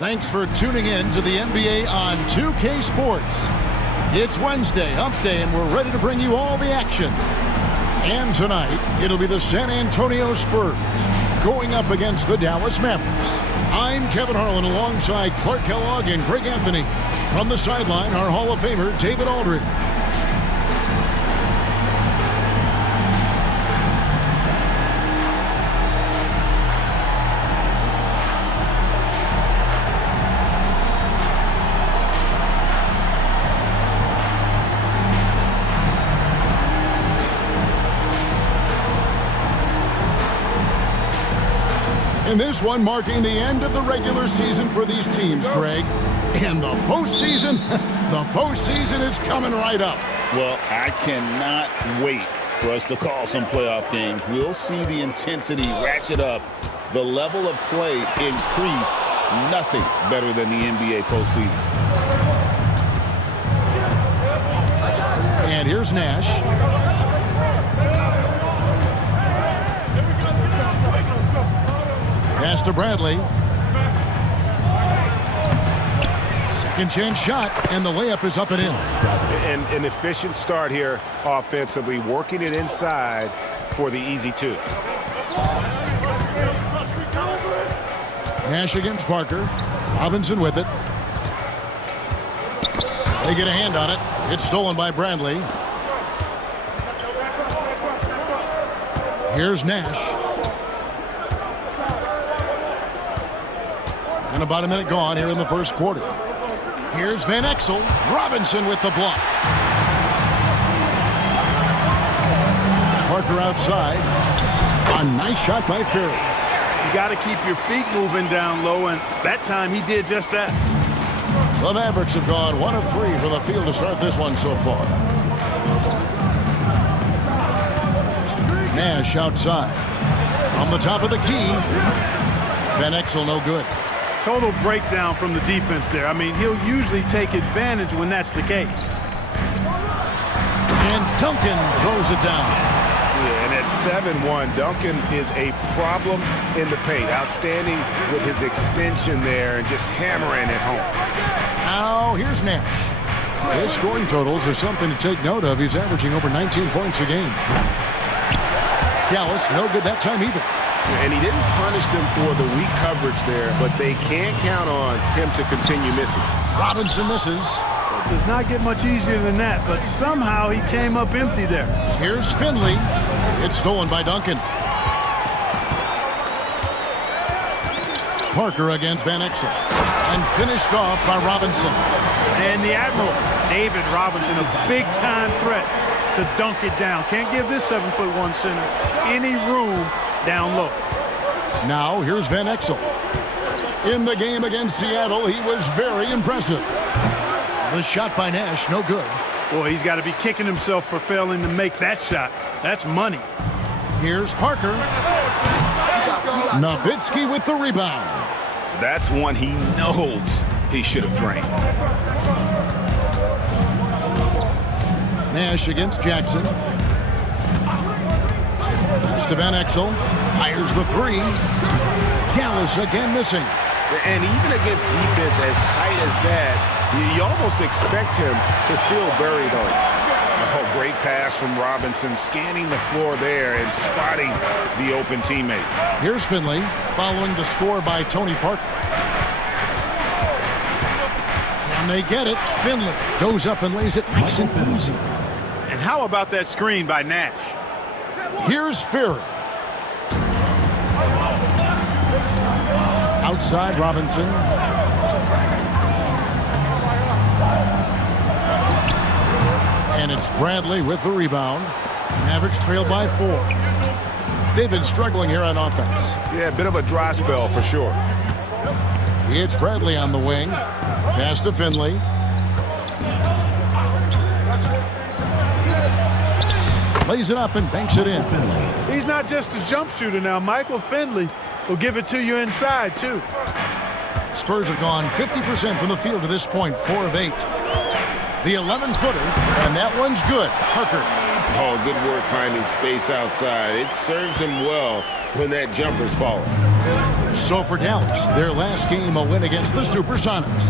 Thanks for tuning in to the NBA on 2K Sports. It's Wednesday, hump day, and we're ready to bring you all the action. And tonight, it'll be the San Antonio Spurs going up against the Dallas Mavericks. I'm Kevin Harlan alongside Clark Kellogg and Greg Anthony. From the sideline, our Hall of Famer, David Aldridge. And this one marking the end of the regular season for these teams, Greg. And the postseason, is coming right up. Well, I cannot wait for us to call some playoff games. We'll see the intensity ratchet up, the level of play increase. Nothing better than the NBA postseason. And here's Nash. Pass to Bradley. Second chance shot, and the layup is up and in. And an efficient start here offensively, working it inside for the easy two. Nash against Parker. Robinson with it. They get a hand on it. It's stolen by Bradley. Here's Nash. And about a minute gone here in the first quarter. Here's Van Exel. Robinson with the block. Parker outside. A nice shot by Ferry. You got to keep your feet moving down low, and that time he did just that. The Mavericks have gone 1 of 3 from the field to start this one so far. Nash outside. On the top of the key. Van Exel no good. Total breakdown from the defense there. I mean, he'll usually take advantage when that's the case. And Duncan throws it down. Yeah, and at 7-1, Duncan is a problem in the paint. Outstanding with his extension there and just hammering it home. Now, here's Nash. His scoring totals are something to take note of. He's averaging over 19 points a game. Dallas, no good that time either. And he didn't punish them for the weak coverage there, but they can't count on him to continue missing. Robinson misses. It does not get much easier than that, but somehow he came up empty there. Here's Finley. It's stolen by Duncan. Parker against Van Exel. And finished off by Robinson. And the Admiral, David Robinson, a big-time threat to dunk it down. Can't give this 7'1" center any room down low. Now here's Van Exel. In the game against Seattle, he was very impressive. The shot by Nash, no good. Boy, he's got to be kicking himself for failing to make that shot. That's money. Here's Parker. Nowitzki with the rebound. That's one he knows he should have drained. Nash against Jackson. Pass to Van Exel. Fires the three. Dallas again missing. And even against defense as tight as that, you almost expect him to still bury those. Oh, great pass from Robinson, scanning the floor there and spotting the open teammate. Here's Finley, following the score by Tony Parker. Can they get it? Finley goes up and lays it nice and easy. And how about that screen by Nash? Here's Ferry. Outside Robinson. And it's Bradley with the rebound. Mavericks trail by 4. They've been struggling here on offense. Yeah, a bit of a dry spell for sure. It's Bradley on the wing. Pass to Finley. Lays it up and banks it in. He's not just a jump shooter now. Michael Finley will give it to you inside, too. Spurs have gone 50% from the field to this point, 4 of 8. The 11-footer, and that one's good. Parker. Oh, good work finding space outside. It serves him well when that jumper's falling. So for Dallas, their last game a win against the Supersonics.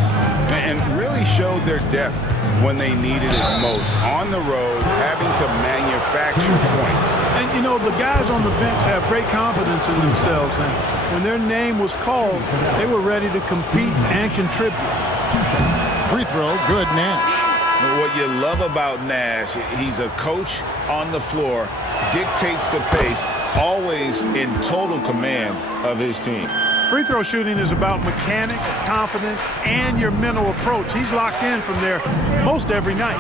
And really showed their depth when they needed it most. On the road, having to manufacture points. And, you know, the guys on the bench have great confidence in themselves. And when their name was called, they were ready to compete and contribute. Free throw, good, Nash. What you love about Nash, he's a coach on the floor, dictates the pace, always in total command of his team. Free throw shooting is about mechanics, confidence, and your mental approach. He's locked in from there most every night.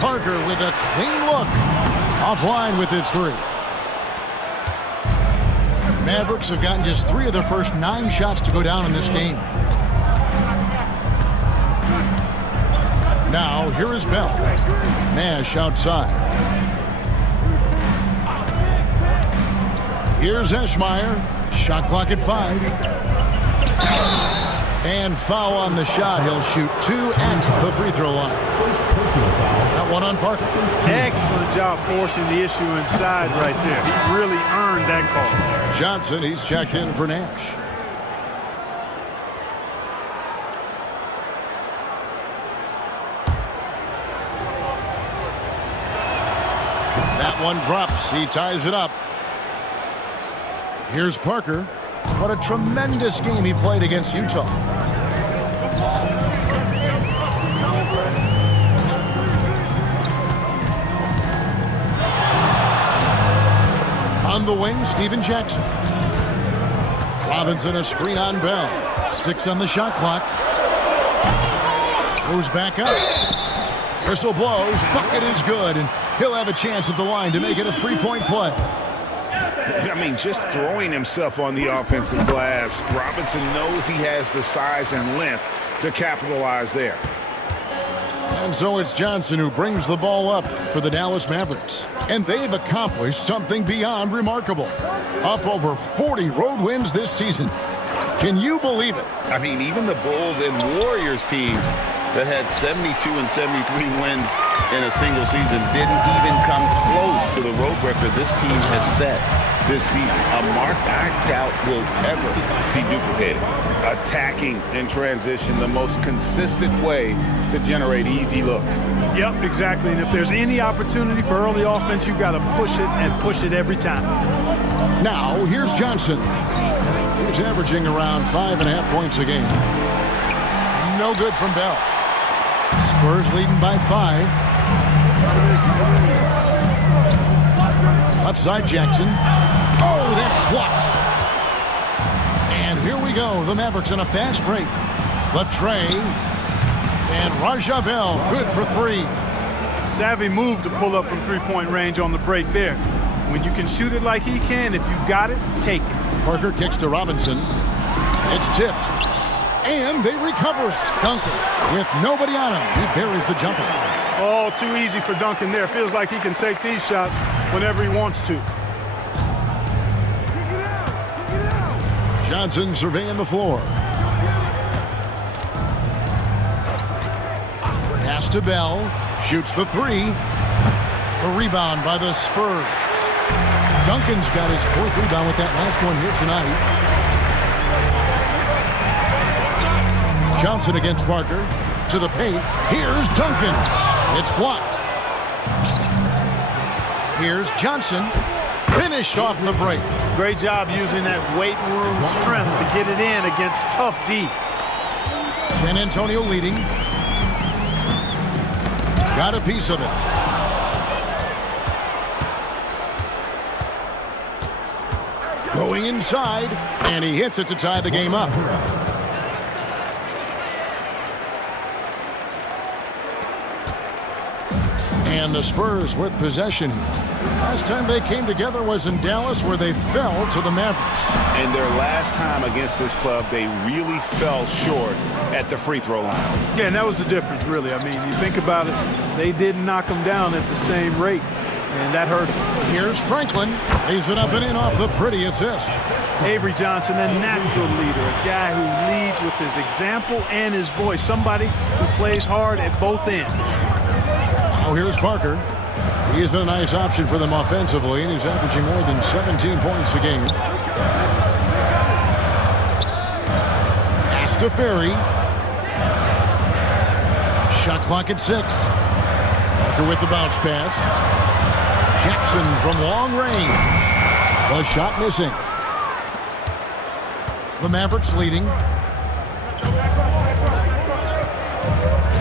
Parker with a clean look. Offline with his three. Mavericks have gotten just 3 of their first 9 shots to go down in this game. Now, here is Bell. Nash outside. Here's Eschmeyer. Shot clock at 5. And foul on the shot. He'll shoot 2 at the free throw line. That one on Parker. Excellent job forcing the issue inside right there. He really earned that call. Johnson, he's checked in for Nash. That one drops. He ties it up. Here's Parker. What a tremendous game he played against Utah. On the wing, Steven Jackson. Robinson a screen on Bell. 6 on the shot clock. Goes back up. Whistle blows. Bucket is good. And he'll have a chance at the line to make it a 3-point play. I mean, just throwing himself on the offensive glass. Robinson knows he has the size and length to capitalize there. And so it's Johnson who brings the ball up for the Dallas Mavericks. And they've accomplished something beyond remarkable. Up over 40 road wins this season. Can you believe it? I mean, even the Bulls and Warriors teams that had 72 and 73 wins in a single season didn't even come close to the road record this team has set this season. A mark I doubt we'll ever see duplicated. Attacking in transition, the most consistent way to generate easy looks. Yep, exactly. And if there's any opportunity for early offense, you've got to push it and push it every time. Now, here's Johnson. He's averaging around 5.5 points a game. No good from Bell. Spurs leading by 5. Left side, Jackson. Oh, that's blocked. And here we go. The Mavericks in a fast break. Latre. And Raja Bell, good for 3. Savvy move to pull up from 3-point range on the break there. When you can shoot it like he can, if you've got it, take it. Parker kicks to Robinson. It's tipped. And they recover it. Duncan with nobody on him. He buries the jumper. Oh, too easy for Duncan there. Feels like he can take these shots whenever he wants to. Johnson surveying the floor. Pass to Bell. Shoots the 3. A rebound by the Spurs. Duncan's got his 4th rebound with that last one here tonight. Johnson against Parker. To the paint. Here's Duncan. It's blocked. Here's Johnson. Finished off the break. Great job using that weight room strength to get it in against tough D. San Antonio leading. Got a piece of it. Going inside, and he hits it to tie the game up. And the Spurs with possession. Last time they came together was in Dallas, where they fell to the Mavericks. And their last time against this club, they really fell short at the free throw line. Yeah, and that was the difference, really. I mean, you think about it, they didn't knock them down at the same rate, and that hurt them. Here's Franklin. Lays it up and in off the pretty assist. Avery Johnson, a natural leader, a guy who leads with his example and his voice, somebody who plays hard at both ends. Oh, here's Parker. He's been a nice option for them offensively, and he's averaging more than 17 points a game. to Ferry. Shot clock at 6. Parker with the bounce pass. Jackson from long range. The shot missing. The Mavericks leading.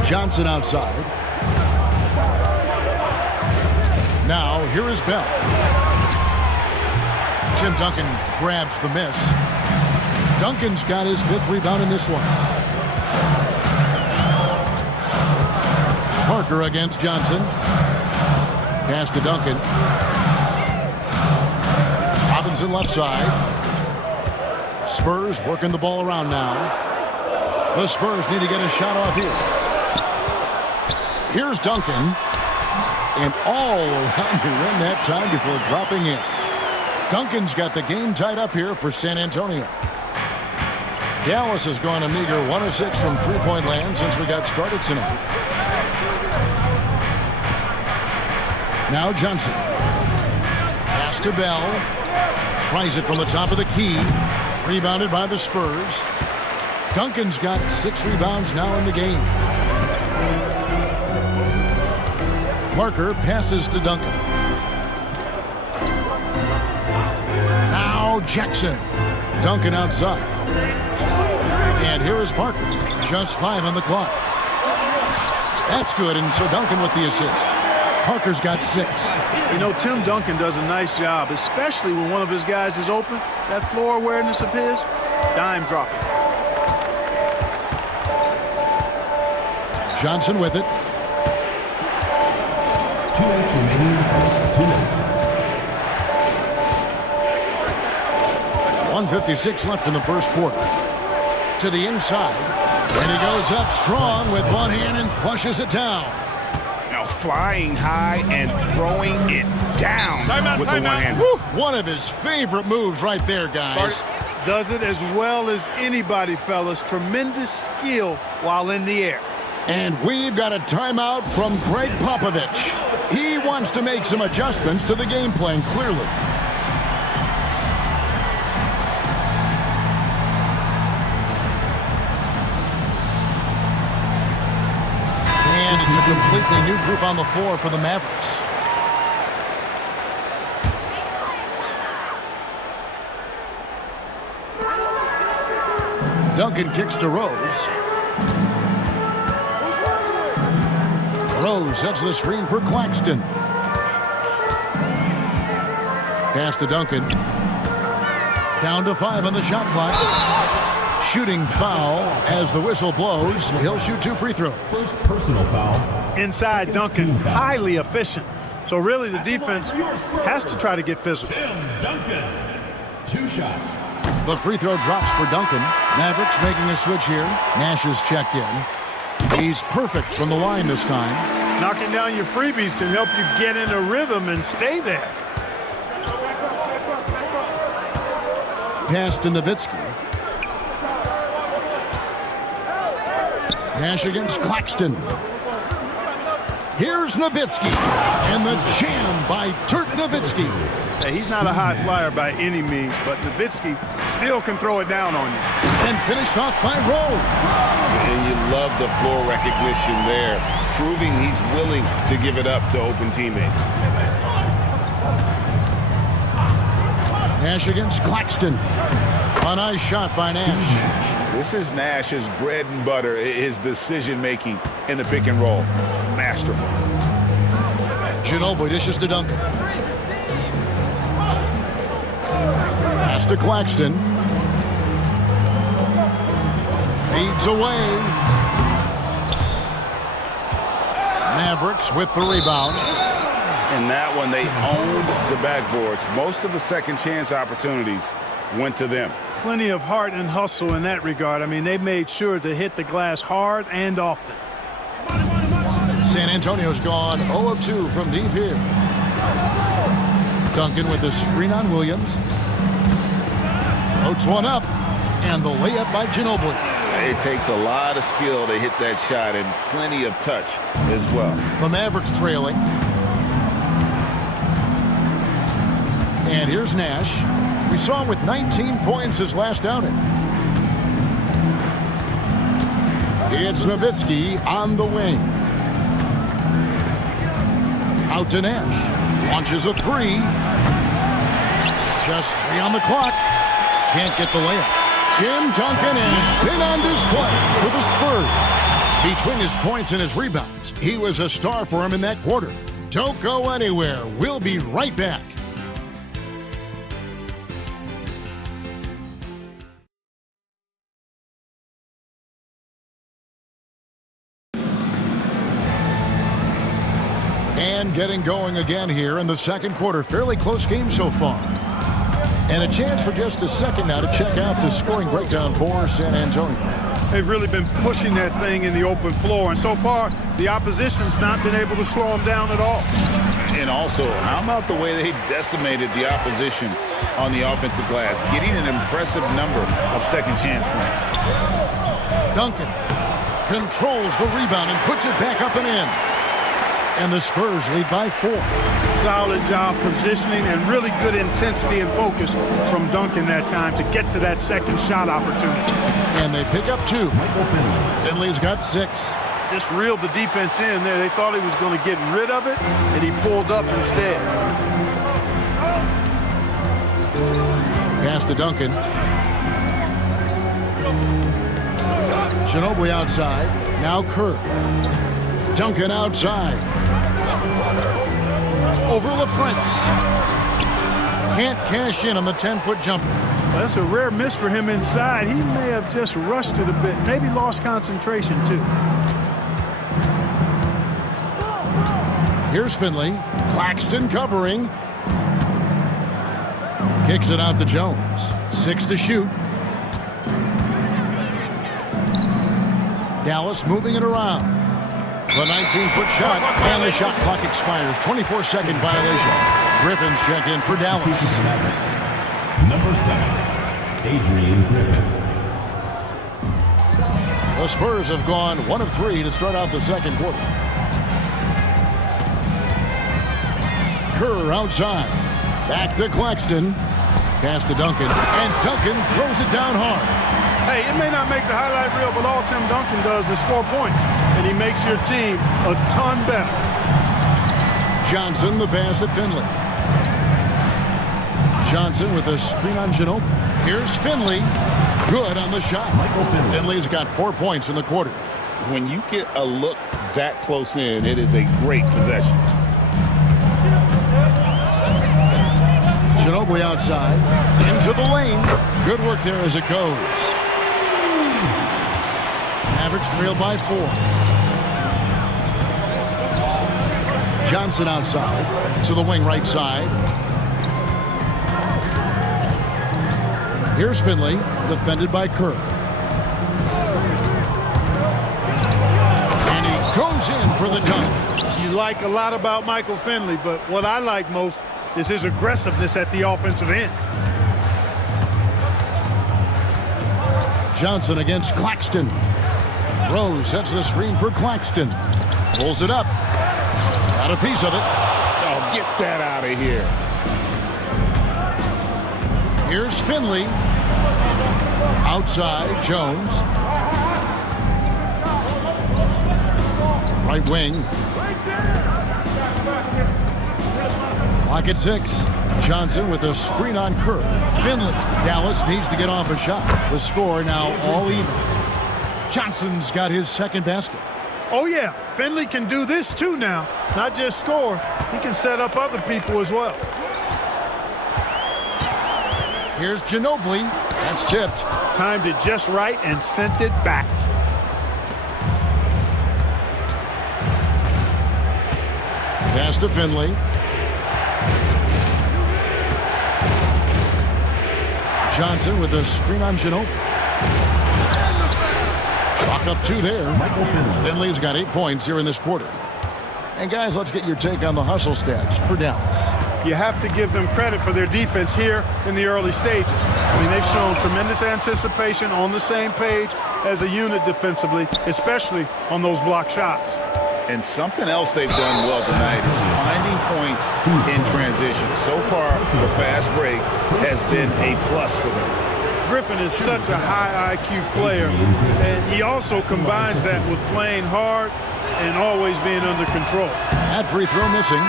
Johnson outside. Now, here is Bell. Tim Duncan grabs the miss. Duncan's got his 5th rebound in this one. Parker against Johnson. Pass to Duncan. Robinson left side. Spurs working the ball around now. The Spurs need to get a shot off here. Here's Duncan. And all around the rim that time before dropping in. Duncan's got the game tied up here for San Antonio. Dallas has gone a meager 1 of 6 from three-point land since we got started tonight. Now Johnson. Pass to Bell. Tries it from the top of the key. Rebounded by the Spurs. Duncan's got 6 rebounds now in the game. Parker passes to Duncan. Now Jackson. Duncan outside. And here is Parker. Just 5 on the clock. That's good, and so Duncan with the assist. Parker's got 6. You know, Tim Duncan does a nice job, especially when one of his guys is open. That floor awareness of his, dime dropping. Johnson with it. 2 minutes remaining in the first. 2 minutes. 1:56 left in the first quarter. To the inside. And he goes up strong with one hand and flushes it down. Now flying high and throwing it down with the one hand. One of his favorite moves right there, guys. Does it as well as anybody, fellas. Tremendous skill while in the air. And we've got a timeout from Greg Popovich. He wants to make some adjustments to the game plan, clearly. And it's a completely new group on the floor for the Mavericks. Duncan kicks to Rose. Rose sets the screen for Claxton. Pass to Duncan. Down to 5 on the shot clock. Shooting foul as the whistle blows. He'll shoot 2 free throws. First personal foul. Inside, Duncan, highly efficient. So really the defense has to try to get physical. Tim Duncan. 2 shots. The free throw drops for Duncan. Mavericks making a switch here. Nash is checked in. He's perfect from the line this time. Knocking down your freebies can help you get in a rhythm and stay there. Pass to Nowitzki. Nash against Claxton. Here's Nowitzki. And the jam by Dirk Nowitzki. Hey, he's not a high flyer by any means, but Nowitzki still can throw it down on you. And finished off by Rose. And you love the floor recognition there, proving he's willing to give it up to open teammates. Nash against Claxton. A nice shot by Nash. This is Nash's bread and butter, his decision-making in the pick and roll. Masterful. Ginobili dishes to Duncan. Pass to Claxton. Feeds away. Mavericks with the rebound. In that one, they owned the backboards. Most of the second chance opportunities went to them. Plenty of heart and hustle in that regard. I mean, they made sure to hit the glass hard and often. San Antonio's gone 0 of 2 from deep here. Duncan with the screen on Williams. Floats one up. And the layup by Ginobili. It takes a lot of skill to hit that shot and plenty of touch as well. The Mavericks trailing. And here's Nash. We saw him with 19 points his last outing. It's Nowitzki on the wing. Out to Nash. Launches a three. Just 3 on the clock. Can't get the layup. Tim Duncan has been on display for the Spurs. Between his points and his rebounds, he was a star for him in that quarter. Don't go anywhere. We'll be right back. And getting going again here in the second quarter. Fairly close game so far. And a chance for just a second now to check out the scoring breakdown for San Antonio. They've really been pushing that thing in the open floor. And so far, the opposition's not been able to slow them down at all. And also, how about the way they decimated the opposition on the offensive glass, getting an impressive number of second chance points. Duncan controls the rebound and puts it back up and in. And the Spurs lead by 4. Solid job positioning and really good intensity and focus from Duncan that time to get to that second shot opportunity. And they pick up 2. Finley's got 6. Just reeled the defense in there. They thought he was going to get rid of it, and he pulled up instead. Pass to Duncan. Ginobili outside. Now Kerr. Duncan outside. Over LaFrentz. Can't cash in on the 10-foot jumper. Well, that's a rare miss for him inside. He may have just rushed it a bit. Maybe lost concentration, too. Here's Finley. Claxton covering. Kicks it out to Jones. 6 to shoot. Dallas moving it around. The 19-foot shot, and the shot clock expires. 24-second violation. Griffin's check in for Dallas. Number 7, Adrian Griffin. The Spurs have gone 1 of 3 to start out the second quarter. Kerr outside. Back to Claxton. Pass to Duncan, and Duncan throws it down hard. Hey, it may not make the highlight reel, but all Tim Duncan does is score points. And he makes your team a ton better. Johnson, the pass to Finley. Johnson with a screen on Ginobili. Here's Finley. Good on the shot. Finley's got 4 points in the quarter. When you get a look that close in, it is a great possession. Ginobili outside. Into the lane. Good work there as it goes. Mavericks trail by 4. Johnson outside to the wing right side. Here's Finley, defended by Kerr. And he goes in for the dunk. You like a lot about Michael Finley, but what I like most is his aggressiveness at the offensive end. Johnson against Claxton. Rose sets the screen for Claxton. Pulls it up. Got a piece of it. Oh, get that out of here. Here's Finley. Outside, Jones. Right wing. Lock at 6. Johnson with a screen on Kerr. Finley. Dallas needs to get off a shot. The score now all even. Johnson's got his second basket. Oh, yeah. Finley can do this, too, now. Not just score. He can set up other people as well. Here's Ginobili. That's tipped. Timed it just right and sent it back. Pass to Finley. Johnson with a screen on Ginobili. Chalk up 2 there. Finley's got 8 points here in this quarter. And guys, let's get your take on the hustle stats for Dallas. You have to give them credit for their defense here in the early stages. I mean, they've shown tremendous anticipation, on the same page as a unit defensively, especially on those block shots. And something else they've done well tonight is finding points in transition. So far, the fast break has been a plus for them. Griffin is such a high IQ player, and he also combines that with playing hard and always being under control. That free throw missing.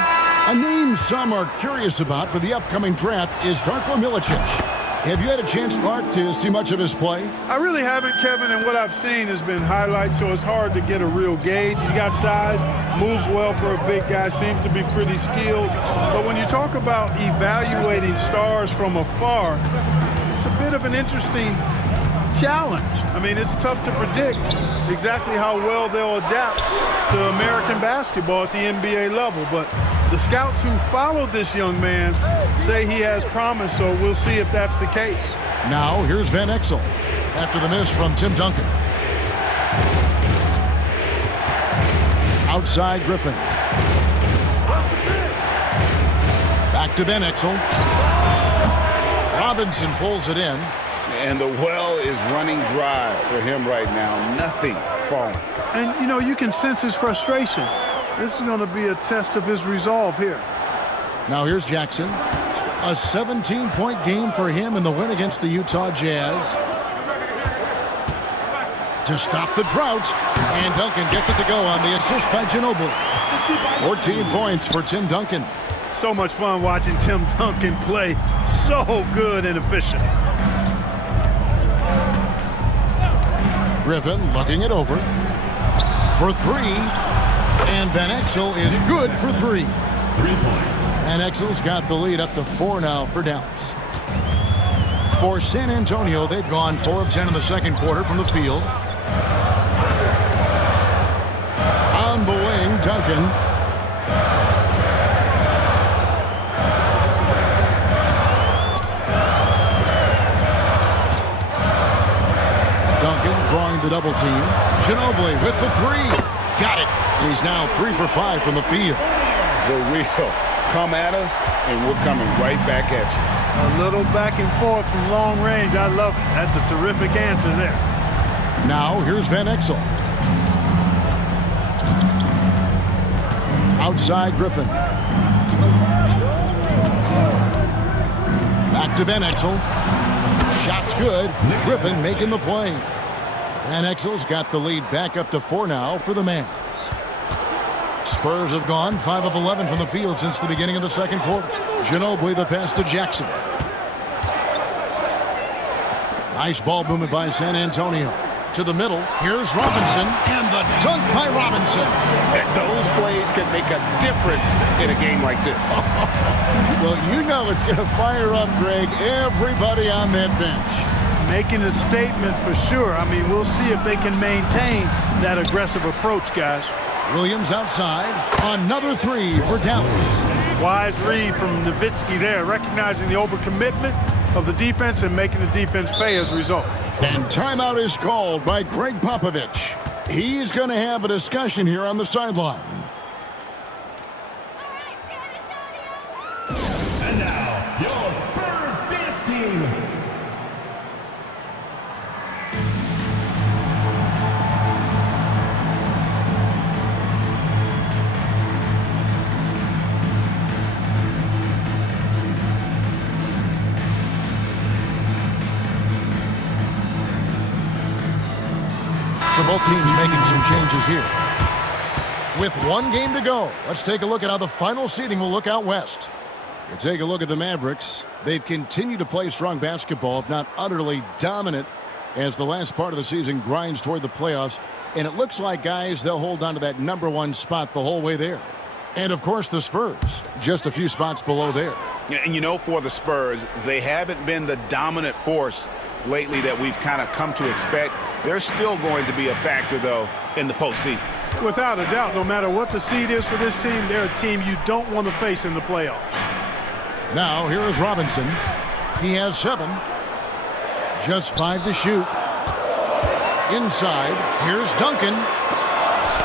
A name some are curious about for the upcoming draft is Darko Milicic. Have you had a chance, Clark, to see much of his play? I really haven't, Kevin, and what I've seen has been highlights, so it's hard to get a real gauge. He's got size, moves well for a big guy, seems to be pretty skilled. But when you talk about evaluating stars from afar, it's a bit of an interesting challenge. I mean, it's tough to predict exactly how well they'll adapt to American basketball at the NBA level, but the scouts who followed this young man say he has promise, so we'll see if that's the case. Now, here's Van Exel after the miss from Tim Duncan. Outside Griffin. Back to Van Exel. Robinson pulls it in. And the well is running dry for him right now. Nothing falling. And, you know, you can sense his frustration. This is going to be a test of his resolve here. Now here's Jackson. A 17-point game for him in the win against the Utah Jazz. To stop the drought. And Duncan gets it to go on the assist by Ginobili. 14 points for Tim Duncan. So much fun watching Tim Duncan play. So good and efficient. Griffin looking it over. For three. And Van Exel is good for 3. 3 points. Van Exel's got the lead up to 4 now for Dallas. For San Antonio, they've gone 4 of 10 in the second quarter from the field. On the wing, Duncan. Duncan drawing the double team. Ginobili with the 3. Got it. He's now 3 for 5 from the field. The real come at us, and we're coming right back at you. A little back and forth from long range. I love it. That's a terrific answer there. Now, here's Van Exel. Outside Griffin. Back to Van Exel. Shot's good. Griffin making the play. Van Exel's got the lead back up to 4 now for the Mavs. Spurs have gone 5 of 11 from the field since the beginning of the second quarter. Ginobili the pass to Jackson. Nice ball movement by San Antonio. To the middle. Here's Robinson. And the dunk by Robinson. And those plays can make a difference in a game like this. Well, you know it's going to fire up, Greg, everybody on that bench. Making a statement for sure. I mean, we'll see if they can maintain that aggressive approach, guys. Williams outside. Another 3 for Dallas. Wise read from Nowitzki there, recognizing the overcommitment of the defense and making the defense pay as a result. And timeout is called by Greg Popovich. He's going to have a discussion here on the sideline. And now, your Spurs dance team. So both teams making some changes here. With 1 game to go, let's take a look at how the final seeding will look out west. You take a look at the Mavericks. They've continued to play strong basketball, if not utterly dominant, as the last part of the season grinds toward the playoffs. And it looks like, guys, they'll hold on to that #1 spot the whole way there. And, of course, the Spurs, just a few spots below there. And, you know, for the Spurs, they haven't been the dominant force lately that we've kind of come to expect. They're still going to be a factor, though, in the postseason. Without a doubt, no matter what the seed is for this team, they're a team you don't want to face in the playoffs. Now, here is Robinson. He has 7. Just 5 to shoot. Inside, here's Duncan.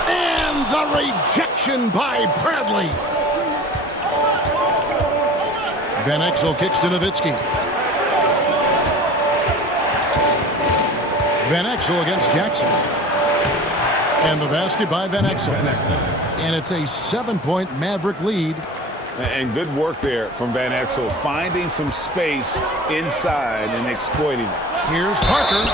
And the rejection by Bradley. Van Exel kicks to Nowitzki. Van Exel against Jackson. And the basket by Van Exel. And it's a 7-point Maverick lead. And good work there from Van Exel, finding some space inside and exploiting it. Here's Parker.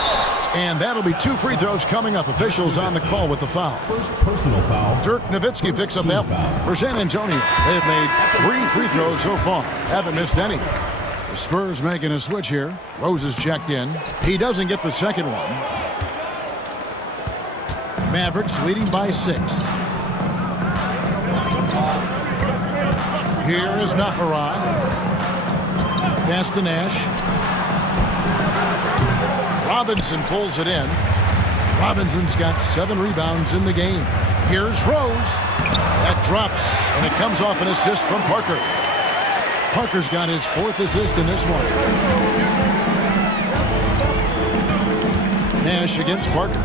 And that'll be 2 free throws coming up. Officials on the call with the foul. First personal foul. Dirk Nowitzki picks up that one. For San Antonio, they have made 3 free throws so far. Haven't missed any. The Spurs making a switch here. Rose is checked in. He doesn't get the second one. Mavericks leading by 6. Here is Nahara. Pass to Nash. Robinson pulls it in. Robinson's got 7 rebounds in the game. Here's Rose. That drops, and it comes off an assist from Parker. Parker's got his 4th assist in this one. Nash against Parker.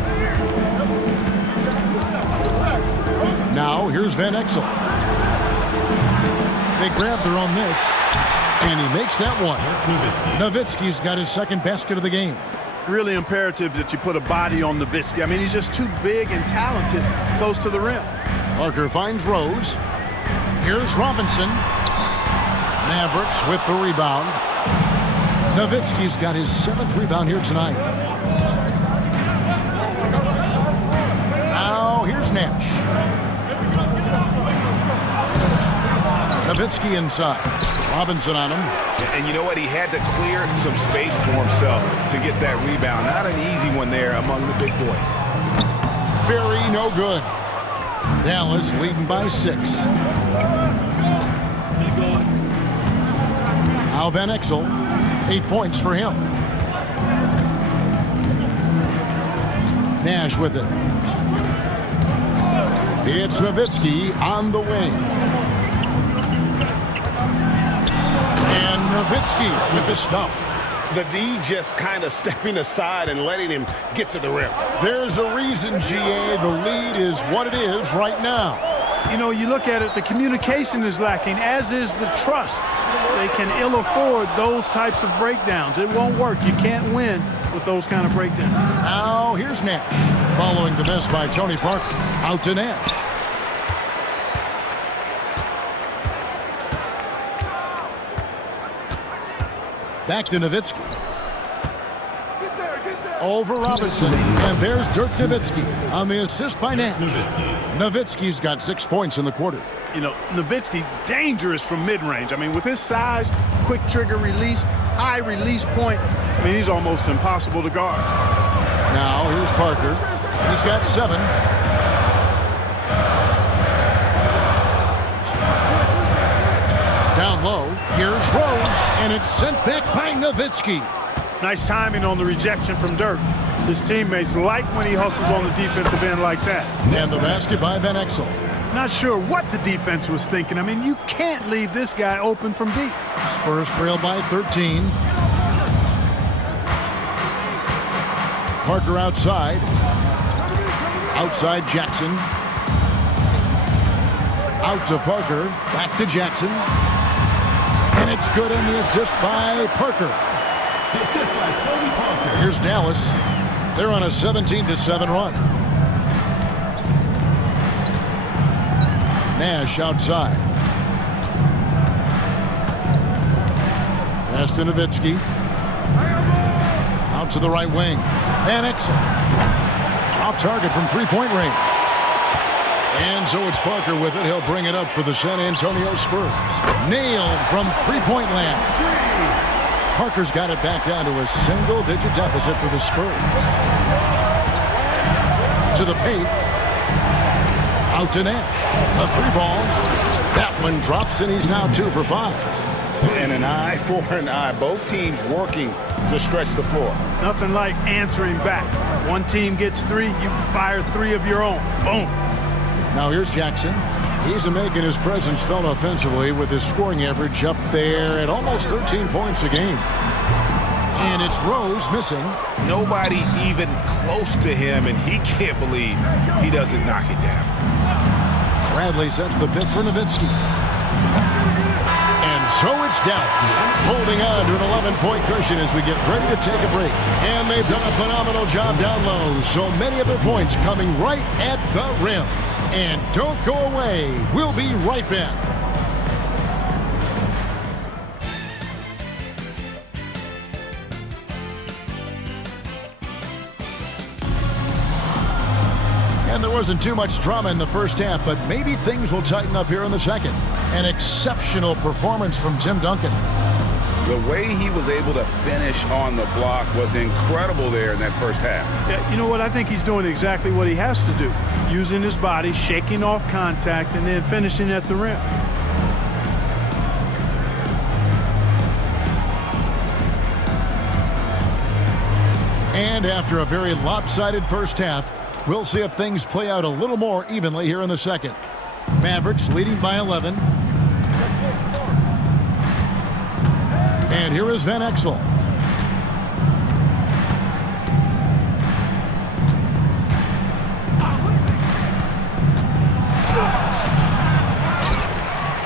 Now here's Van Exel. They grabbed her on this, and he makes that one. Nowitzki's got his 2nd basket of the game. Really imperative that you put a body on Nowitzki. I mean, he's just too big and talented close to the rim. Parker finds Rose. Here's Robinson. Mavericks with the rebound. Nowitzki's got his 7th rebound here tonight. Now here's Nash. Nowitzki inside. Robinson on him. And you know what? He had to clear some space for himself to get that rebound. Not an easy one there among the big boys. Very no good. Dallas leading by 6. Now Van Exel, 8 points for him. Nash with it. It's Nowitzki on the wing. And Nowitzki with the stuff. The D just kind of stepping aside and letting him get to the rim. There's a reason, GA, the lead is what it is right now. You know, you look at it, the communication is lacking, as is the trust. They can ill afford those types of breakdowns. It won't work. You can't win with those kind of breakdowns. Now here's Nash. Following the miss by Tony Parker. Out to Nash. Back to Nowitzki. Over Robinson. And there's Dirk Nowitzki on the assist by Nash. Nowitzki's got 6 points in the quarter. You know, Nowitzki, dangerous from mid-range. I mean, with his size, quick trigger release, high release point, I mean, he's almost impossible to guard. Now here's Parker. He's got 7. Down low, here's Rose, and it's sent back by Nowitzki. Nice timing on the rejection from Dirk. His teammates like when he hustles on the defensive end like that. And the basket by Van Exel. Not sure what the defense was thinking. I mean, you can't leave this guy open from deep. Spurs trail by 13. Parker outside. Outside Jackson. Out to Parker. Back to Jackson. And it's good on the assist by Parker. The assist by Tony Parker. Here's Dallas. They're on a 17-7 run. Nash outside. Pass to Nowitzki. Out to the right wing. Van Exel. Off target from 3-point range. And so it's Parker with it. He'll bring it up for the San Antonio Spurs. Nailed from 3-point land. Parker's got it back down to a single-digit deficit for the Spurs. To the paint. Out to Nash. A 3-ball. That one drops, and he's now 2 for 5. And an eye for an eye. Both teams working to stretch the floor. Nothing like answering back. One team gets 3, you fire 3 of your own. Boom. Now here's Jackson. He's making his presence felt offensively with his scoring average up there at almost 13 points a game. And it's Rose missing. Nobody even close to him, and he can't believe he doesn't knock it down. Bradley sets the pick for Nowitzki. And so it's Dallas, holding on to an 11-point cushion as we get ready to take a break. And they've done a phenomenal job down low. So many of their points coming right at the rim. And don't go away. We'll be right back. And there wasn't too much drama in the first half, but maybe things will tighten up here in the second. An exceptional performance from Tim Duncan. The way he was able to finish on the block was incredible there in that first half. Yeah, you know what? I think he's doing exactly what he has to do. Using his body, shaking off contact, and then finishing at the rim. And after a very lopsided first half, we'll see if things play out a little more evenly here in the second. Mavericks leading by 11. And here is Van Exel.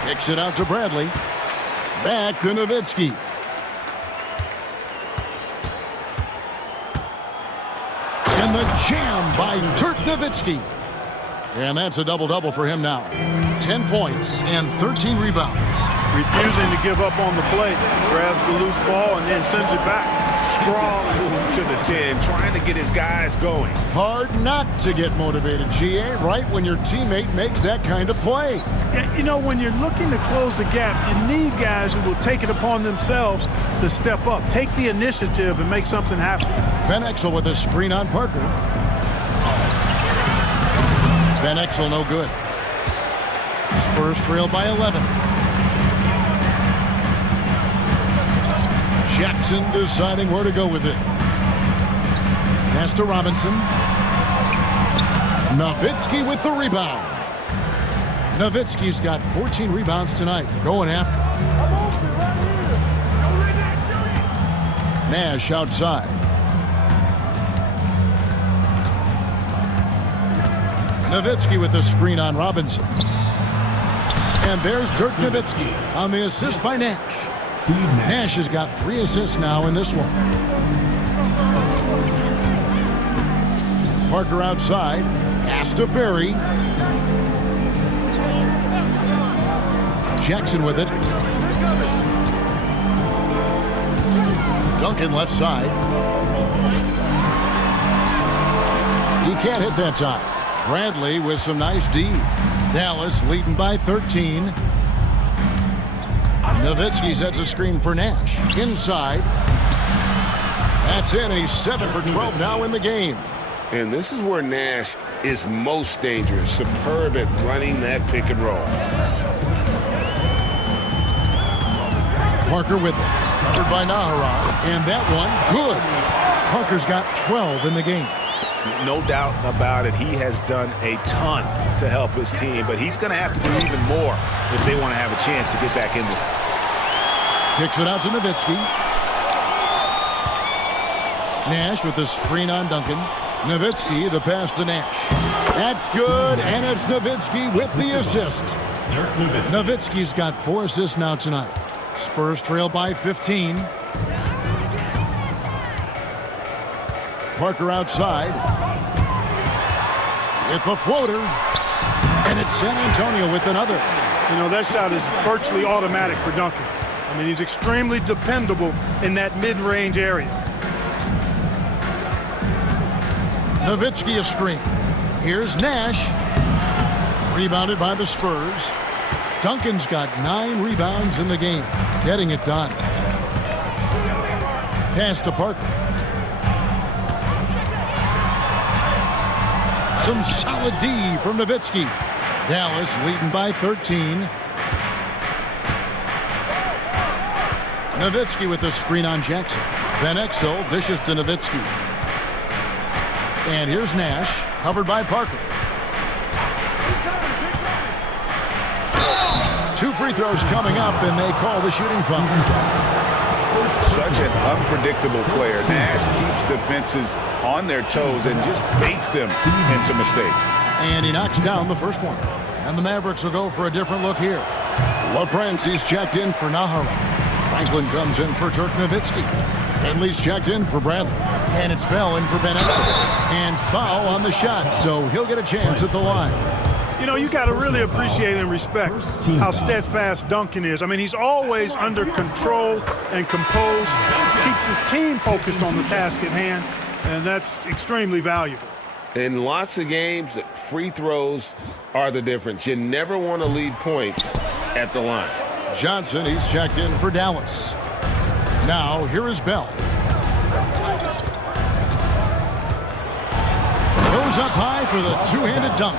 Kicks it out to Bradley. Back to Nowitzki. And the jam by Dirk Nowitzki. And that's a double-double for him now. 10 points and 13 rebounds. Refusing to give up on the play. Grabs the loose ball and then sends it back. Strong move to the 10, trying to get his guys going. Hard not to get motivated, GA, right when your teammate makes that kind of play. Yeah, you know, when you're looking to close the gap, you need guys who will take it upon themselves to step up, take the initiative, and make something happen. Van Exel with a screen on Parker. Van Exel no good. Spurs trail by 11. Jackson deciding where to go with it. Pass to Robinson. Nowitzki with the rebound. Nowitzki's got 14 rebounds tonight. Going after. Nash outside. Nowitzki with the screen on Robinson. And there's Dirk Nowitzki on the assist by Nash. Nash has got 3 assists now in this one. Parker outside. Pass to Ferry. Jackson with it. Duncan left side. He can't hit that time. Bradley with some nice D. Dallas leading by 13. Nowitzki sets a screen for Nash. Inside. That's in, and he's 7 for 12 now in the game. And this is where Nash is most dangerous. Superb at running that pick and roll. Parker with it. Covered by Nahara. And that one, good. Parker's got 12 in the game. No doubt about it. He has done a ton to help his team, but he's going to have to do even more if they want to have a chance to get back in this. Kicks it out to Nowitzki. Nash with the screen on Duncan. Nowitzki, the pass to Nash. That's good, and it's Nowitzki with the assist. Nowitzki's got 4 assists now tonight. Spurs trail by 15. Parker outside. With the floater. And it's San Antonio with another. You know, that shot is virtually automatic for Duncan. I mean, he's extremely dependable in that mid-range area. Nowitzki a screen. Here's Nash. Rebounded by the Spurs. Duncan's got 9 rebounds in the game. Getting it done. Pass to Parker. Some solid D from Nowitzki. Dallas leading by 13. Nowitzki with the screen on Jackson. Van Exel dishes to Nowitzki. And here's Nash, covered by Parker. 2 free throws coming up, and they call the shooting foul. Such an unpredictable player. Nash keeps defenses on their toes and just baits them into mistakes. And he knocks down the first one. And the Mavericks will go for a different look here. LaFrancie's checked in for Nahara. Franklin comes in for Dirk Nowitzki. Finley's checked in for Bradley. And it's Bell in for Van Exel. And foul on the shot, so he'll get a chance at the line. You know, you got to really appreciate and respect how steadfast Duncan is. I mean, he's always under control and composed. Keeps his team focused on the task at hand, and that's extremely valuable. In lots of games, free throws are the difference. You never want to leave points at the line. Johnson, he's checked in for Dallas. Now, here is Bell. Goes up high for the two-handed dunk.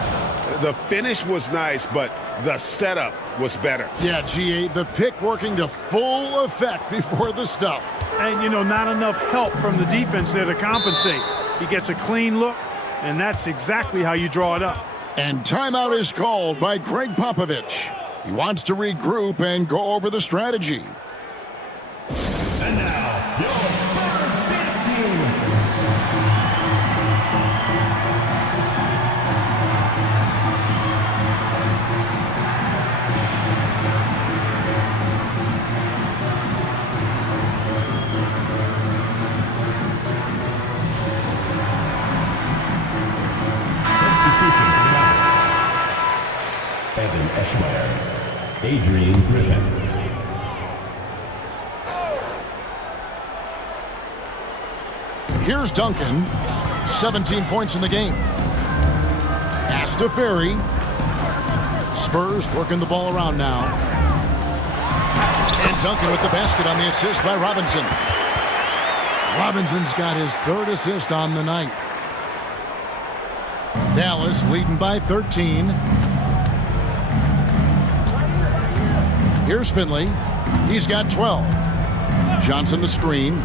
The finish was nice, but the setup was better. Yeah, G.A., the pick working to full effect before the stuff. And, you know, not enough help from the defense there to compensate. He gets a clean look, and that's exactly how you draw it up. And timeout is called by Greg Popovich. He wants to regroup and go over the strategy. And now, your Spurs dance team. Substitution for Dallas. Evan Eschmeyer. Adrian Griffin. Here's Duncan. 17 points in the game. Pass to Ferry. Spurs working the ball around now. And Duncan with the basket on the assist by Robinson. Robinson's got his third assist on the night. Dallas leading by 13. Here's Finley. He's got 12. Johnson the screen.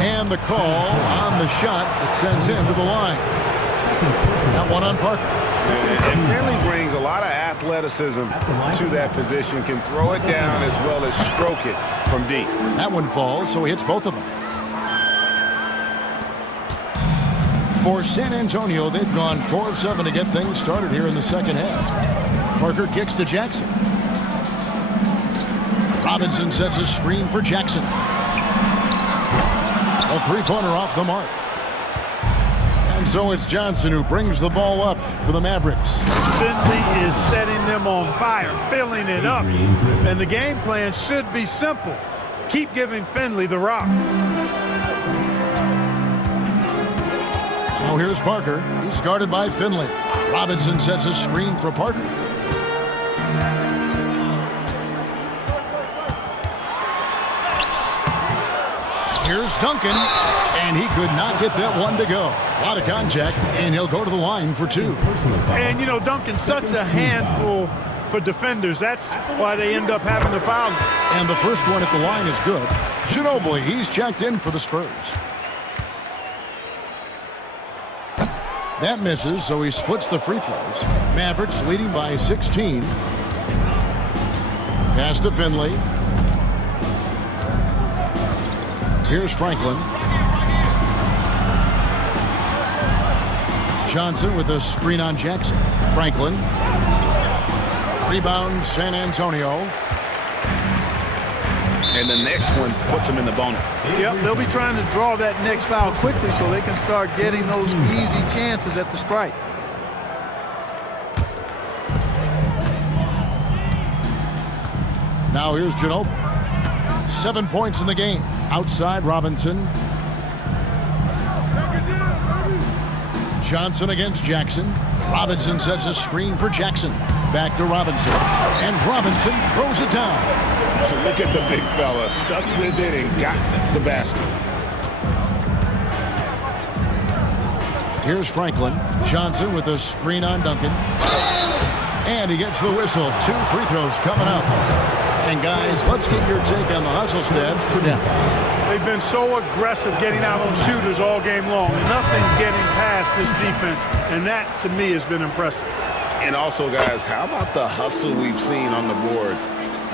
And the call on the shot that sends him to the line. That one on Parker. And Finley brings a lot of athleticism to that position, can throw it down as well as stroke it from deep. That one falls, so he hits both of them. For San Antonio, they've gone 4 of 7 to get things started here in the second half. Parker kicks to Jackson. Robinson sets a screen for Jackson. A three-pointer off the mark. And so it's Johnson who brings the ball up for the Mavericks. Finley is setting them on fire, filling it up. And the game plan should be simple. Keep giving Finley the rock. Now here's Parker. He's guarded by Finley. Robinson sets a screen for Parker. Here's Duncan, and he could not get that one to go. A lot of contact, and he'll go to the line for 2. And, you know, Duncan's such a handful for defenders. That's why they end up having to foul him. And the first one at the line is good. Ginobili, he's checked in for the Spurs. That misses, so he splits the free throws. Mavericks leading by 16. Pass to Finley. Here's Franklin. Johnson with a screen on Jackson. Franklin. Rebound, San Antonio. And the next one puts him in the bonus. Yep, they'll be trying to draw that next foul quickly so they can start getting those easy chances at the strike. Now here's Ginobili. 7 points in the game. Outside Robinson. Johnson against Jackson. Robinson sets a screen for Jackson. Back to Robinson. And Robinson throws it down. Look at the big fella. Stuck with it and got the basket. Here's Franklin. Johnson with a screen on Duncan. And he gets the whistle. 2 free throws coming up. And guys, let's get your take on the hustle stats for Dallas. They've been so aggressive getting out on shooters all game long. Nothing's getting past this defense, and that, to me, has been impressive. And also, guys, how about the hustle we've seen on the boards?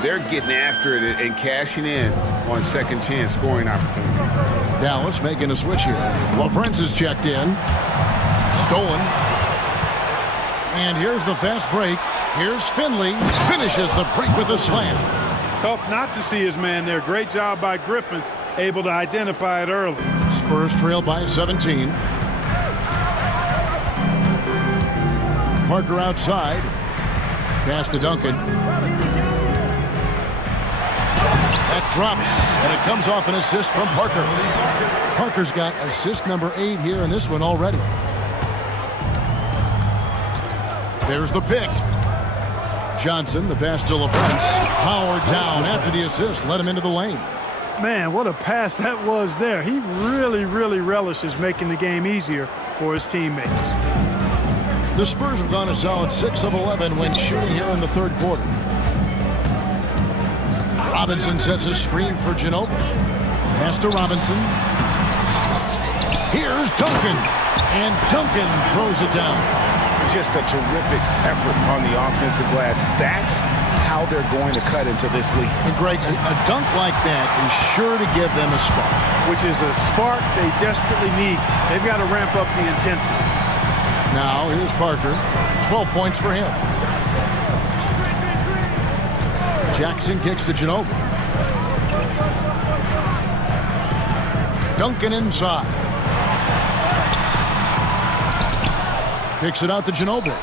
They're getting after it and cashing in on second chance scoring opportunities. Dallas making a switch here. LaFrance is checked in. Stolen. And here's the fast break. Here's Finley. Finishes the break with a slam. Tough not to see his man there. Great job by Griffin, able to identify it early. Spurs trail by 17. Parker outside. Pass to Duncan. That drops, and it comes off an assist from Parker. Parker's got assist number 8 here in this one already. There's the pick. Johnson, the pass to LaFrance. Howard down after the assist, led him into the lane. Man, what a pass that was there. He really relishes making the game easier for his teammates. The Spurs have gone a solid 6 of 11 when shooting here in the third quarter. Robinson sets a screen for Ginobili. Pass to Robinson. Here's Duncan. And Duncan throws it down. Just a terrific effort on the offensive glass. That's how they're going to cut into this league. And Greg, a dunk like that is sure to give them a spark. Which is a spark they desperately need. They've got to ramp up the intensity. Now, here's Parker. 12 points for him. Jackson kicks to Ginobili. Duncan inside. Kicks it out to Ginobili.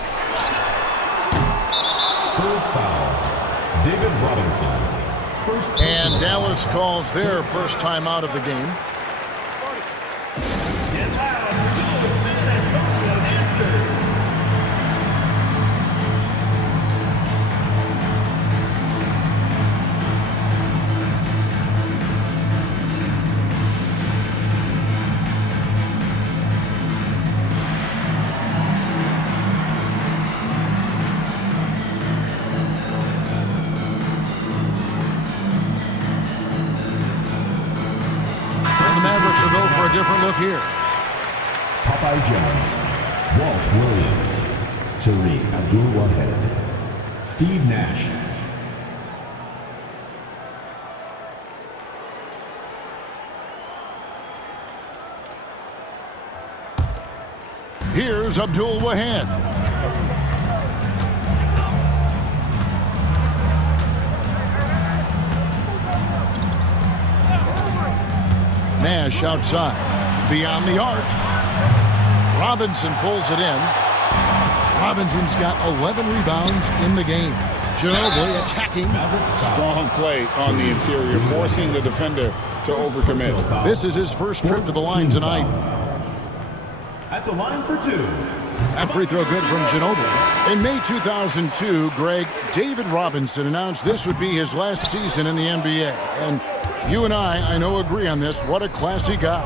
Spurs foul. David Robinson. And Dallas calls their first time out of the game. Different look here. Popeye Jones, Walt Williams, Tariq Abdul-Wahed, Steve Nash. Here's Abdul-Wahed. Nash outside, beyond the arc. Robinson pulls it in. Robinson's got 11 rebounds in the game. Ginobili attacking. Strong play on the interior, forcing the defender to overcommit. This is his first trip to the line tonight. At the line for 2. That free throw good from Ginobili. In May 2002, Greg, David Robinson announced this would be his last season in the NBA. And you and I know, agree on this. What a classy guy.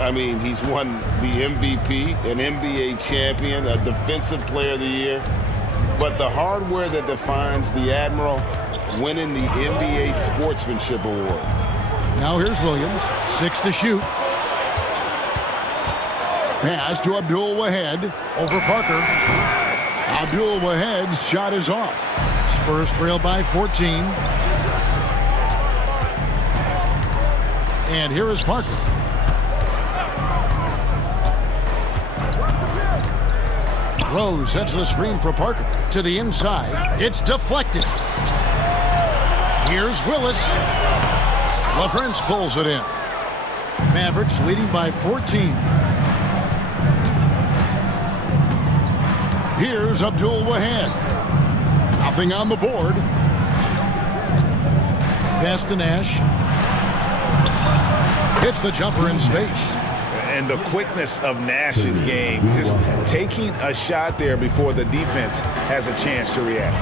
I mean, he's won the MVP, an NBA champion, a Defensive Player of the Year. But the hardware that defines the Admiral, winning the NBA Sportsmanship Award. Now here's Williams, 6 to shoot. Pass to Abdul-Wahed over Parker. Abdul-Wahed's shot is off. Spurs trail by 14. And here is Parker. Rose sets the screen for Parker. To the inside. It's deflected. Here's Willis. LaFrance pulls it in. Mavericks leading by 14. Here's Abdul-Wahed. Nothing on the board. Pass to Nash. Hits the jumper in space. And the quickness of Nash's game, just taking a shot there before the defense has a chance to react.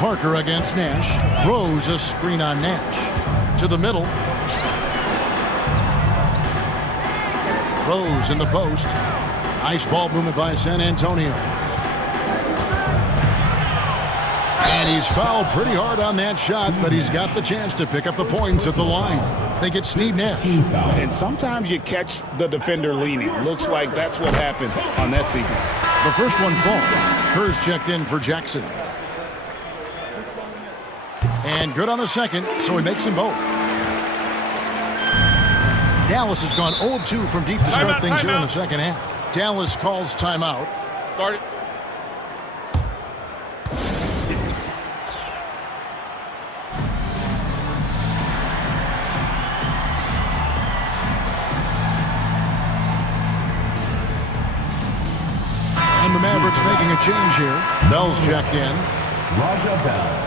Parker against Nash. Rose a screen on Nash. To the middle. Rose in the post. Nice ball movement by San Antonio. And he's fouled pretty hard on that shot, but he's got the chance to pick up the points at the line. They get Steve Nash. And sometimes you catch the defender leaning. Looks like that's what happened on that sequence. The first one falls. Kerr's checked in for Jackson. And good on the second, so he makes them both. Dallas has gone 0 of 2 from deep to start things here in the second half. Dallas calls timeout. Start it. And the Mavericks making a change here. Bell's checked in. Raja Bell.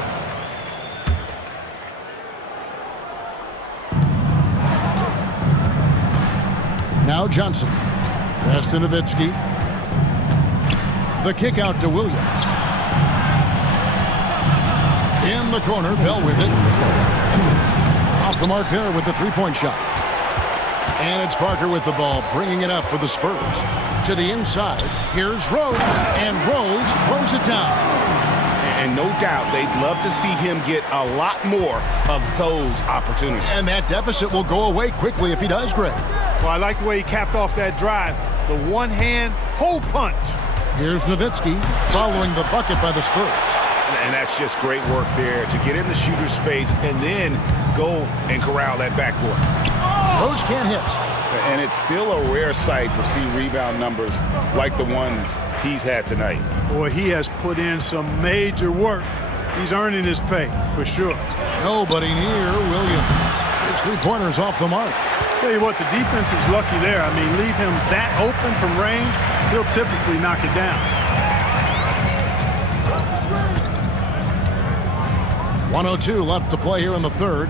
Now Johnson. Pass to Nowitzki. The kick out to Williams. In the corner, Bell with it. Off the mark there with the three-point shot. And it's Parker with the ball, bringing it up for the Spurs. To the inside, here's Rose, and Rose throws it down. And no doubt, they'd love to see him get a lot more of those opportunities. And that deficit will go away quickly if he does, Greg. Well, I like the way he capped off that drive. The one-hand hole punch. Here's Nowitzki following the bucket by the Spurs. And that's just great work there to get in the shooter's face and then go and corral that backboard. Rose can't hit. And it's still a rare sight to see rebound numbers like the ones he's had tonight. Boy, he has put in some major work. He's earning his pay, for sure. Nobody near Williams. His three-pointers off the mark. Tell you what, the defense was lucky there. I mean, leave him that open from range, he'll typically knock it down. 1:02 left to play here in the third.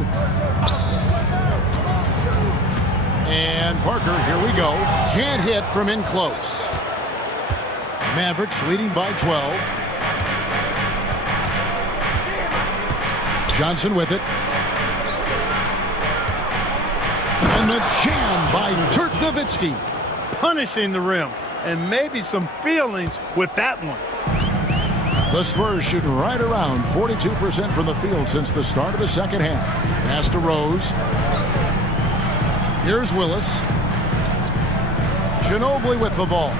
And Parker, here we go. Can't hit from in close. Mavericks leading by 12. Johnson with it. And the jam by Dirk Nowitzki. Punishing the rim. And maybe some feelings with that one. The Spurs shooting right around 42% from the field since the start of the second half. Pass to Rose. Here's Willis. Ginobili with the ball.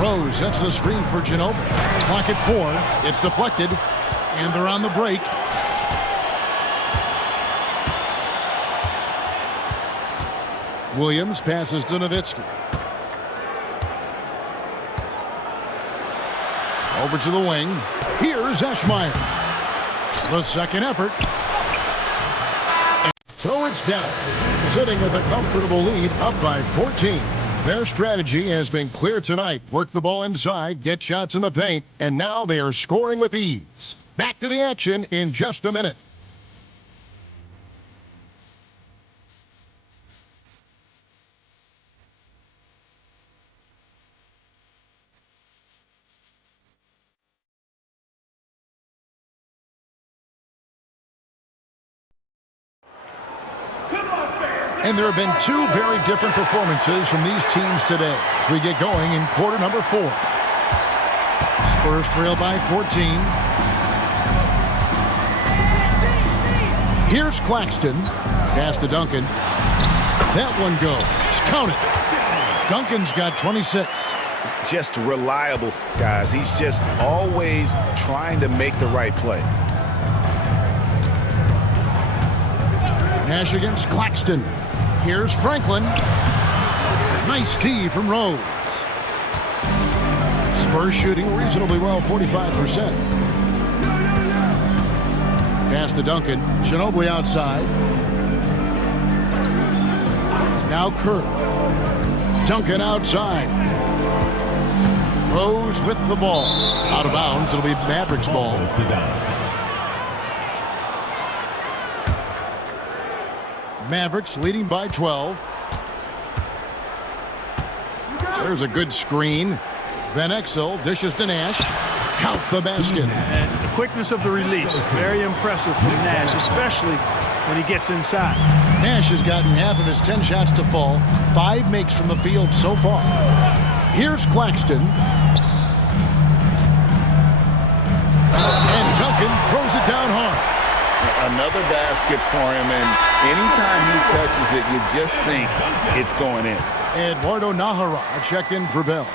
Rose sets the screen for Ginobili. Clock at 4. It's deflected. And they're on the break. Williams passes to Nowitzki. Over to the wing. Here's Eschmeyer. The second effort. So it's Dallas, sitting with a comfortable lead, up by 14. Their strategy has been clear tonight. Work the ball inside, get shots in the paint, and now they are scoring with ease. Back to the action in just a minute. And there have been two very different performances from these teams today as we get going in quarter number 4. Spurs trail by 14. Here's Claxton. Pass to Duncan. That one goes. Count it. Duncan's got 26. Just reliable, guys. He's just always trying to make the right play. Nash against Claxton. Here's Franklin. Nice tee from Rose. Spurs shooting reasonably well, 45%. Pass to Duncan. Ginobili outside. Now Kerr. Duncan outside. Rose with the ball. Out of bounds. It'll be Mavericks ball. Mavericks leading by 12. There's a good screen. Van Exel dishes to Nash. Count the basket. And the quickness of the release, very impressive from Nash, especially when he gets inside. Nash has gotten half of his 10 shots to fall. 5 makes from the field so far. Here's Claxton. And Duncan throws it down hard. Another basket for him, and anytime he touches it, you just think it's going in. Eduardo Nahara checked in for Bell.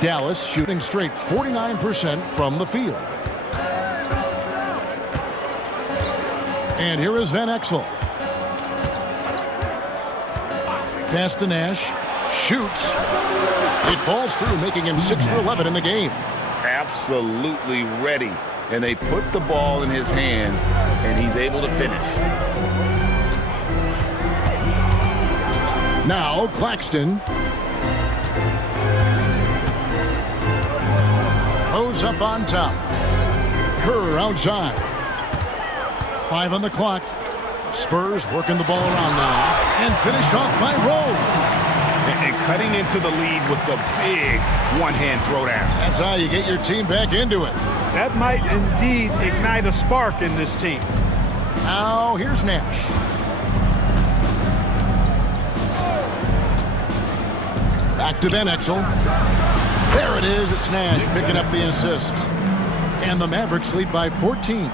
Dallas shooting straight 49% from the field. And here is Van Exel. Pass to Nash. Shoots. It falls through, making him 6 for 11 in the game. Absolutely ready. And they put the ball in his hands, and he's able to finish. Now Claxton. Rose up on top. Kerr outside. 5 on the clock. Spurs working the ball around now. And finished off by Rose. And cutting into the lead with the big one-hand throwdown. That's how you get your team back into it. That might indeed ignite a spark in this team. Now here's Nash. Back to Van Exel. There it is. It's Nash picking up the assist. And the Mavericks lead by 14.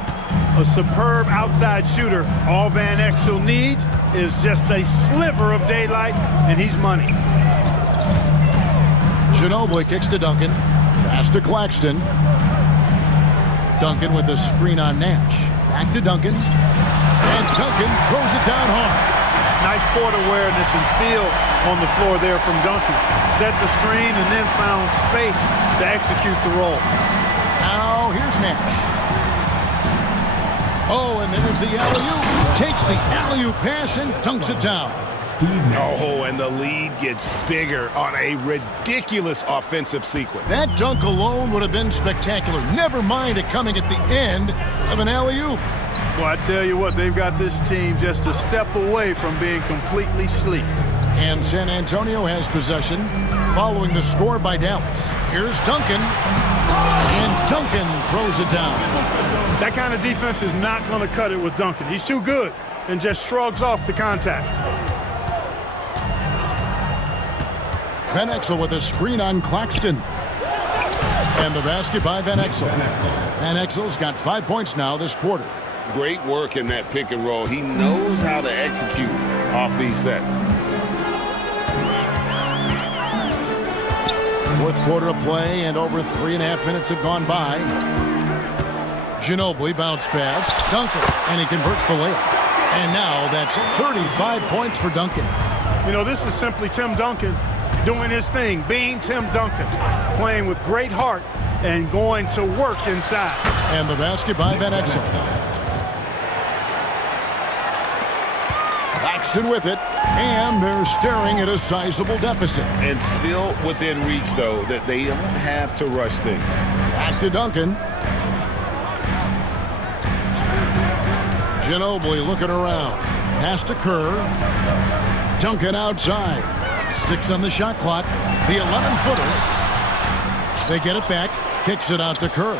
A superb outside shooter. All Van Exel needs is just a sliver of daylight, and he's money. Ginobili kicks to Duncan. Pass to Claxton. Duncan with a screen on Nash. Back to Duncan. And Duncan throws it down hard. Nice court awareness and feel on the floor there from Duncan. Set the screen and then found space to execute the roll. Now here's Nash. Oh, and there's the alley-oop. Takes the alley-oop pass and dunks it down. Oh, and the lead gets bigger on a ridiculous offensive sequence. That dunk alone would have been spectacular. Never mind it coming at the end of an alley-oop. Well, I tell you what, they've got this team just a step away from being completely asleep. And San Antonio has possession following the score by Dallas. Here's Duncan. And Duncan throws it down. That kind of defense is not going to cut it with Duncan. He's too good and just shrugs off the contact. Van Exel with a screen on Claxton. And the basket by Van Exel. Van Exel's got 5 points now this quarter. Great work in that pick and roll. He knows how to execute off these sets. Fourth quarter of play, and over 3.5 minutes have gone by. Ginobili bounce pass. Duncan, and he converts the layup. And now that's 35 points for Duncan. You know, this is simply Tim Duncan doing his thing, being Tim Duncan, playing with great heart and going to work inside. And the basket by Van Exel. Claxton with it, and they're staring at a sizable deficit. And still within reach, though, that they don't have to rush things. Back to Duncan. Ginobili looking around. Pass to Kerr. Duncan outside. 6 on the shot clock. The 11-footer. They get it back. Kicks it out to Kerr.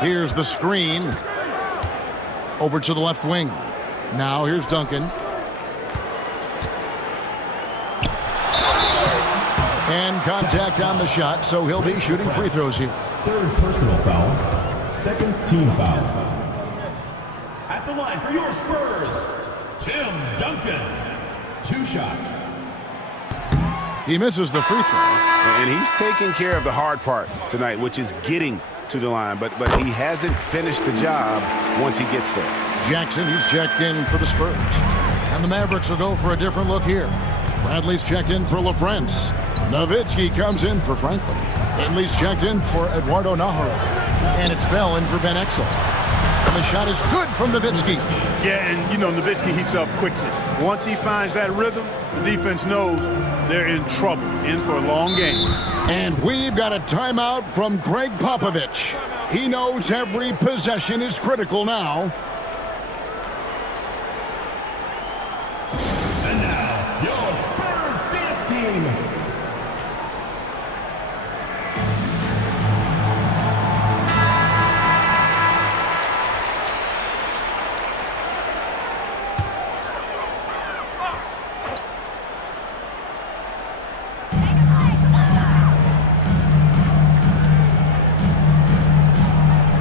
Here's the screen. Over to the left wing. Now here's Duncan. And contact on the shot, so he'll be shooting free throws here. Third personal foul. Second team foul. At the line for your Spurs, Tim Duncan. 2 shots. He misses the free throw. And he's taking care of the hard part tonight, which is getting to the line. But he hasn't finished the job once he gets there. Jackson, he's checked in for the Spurs. And the Mavericks will go for a different look here. Bradley's checked in for LaFrance. Nowitzki comes in for Franklin. Finley's checked in for Eduardo Nahara. And it's Bell in for Van Exel. And the shot is good from Nowitzki. Yeah, and you know, Nowitzki heats up quickly. Once he finds that rhythm, the defense knows they're in trouble, in for a long game. And we've got a timeout from Greg Popovich. He knows every possession is critical now. And now, your Spurs dance team.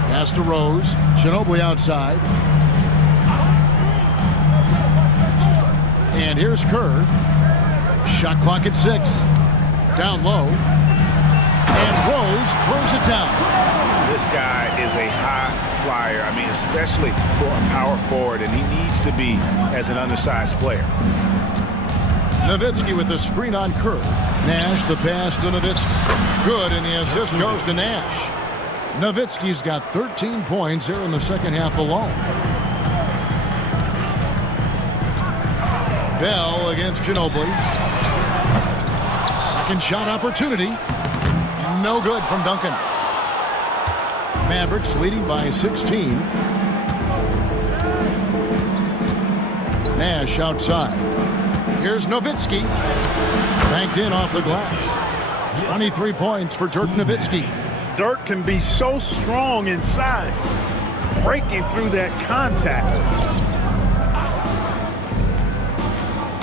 Pass to Rose. Ginobili outside. And here's Kerr. Shot clock at 6. Down low. And Rose throws it down. This guy is a high flyer. I mean, especially for a power forward, and he needs to be as an undersized player. Nowitzki with the screen on Kerr. Nash the pass to Nowitzki. Good, and the assist goes to Nash. Nowitzki's got 13 points here in the second half alone. Bell against Ginobili. Second shot opportunity. No good from Duncan. Mavericks leading by 16. Nash outside. Here's Nowitzki. Banked in off the glass. 23 points for Dirk Nowitzki. Dirk can be so strong inside, breaking through that contact.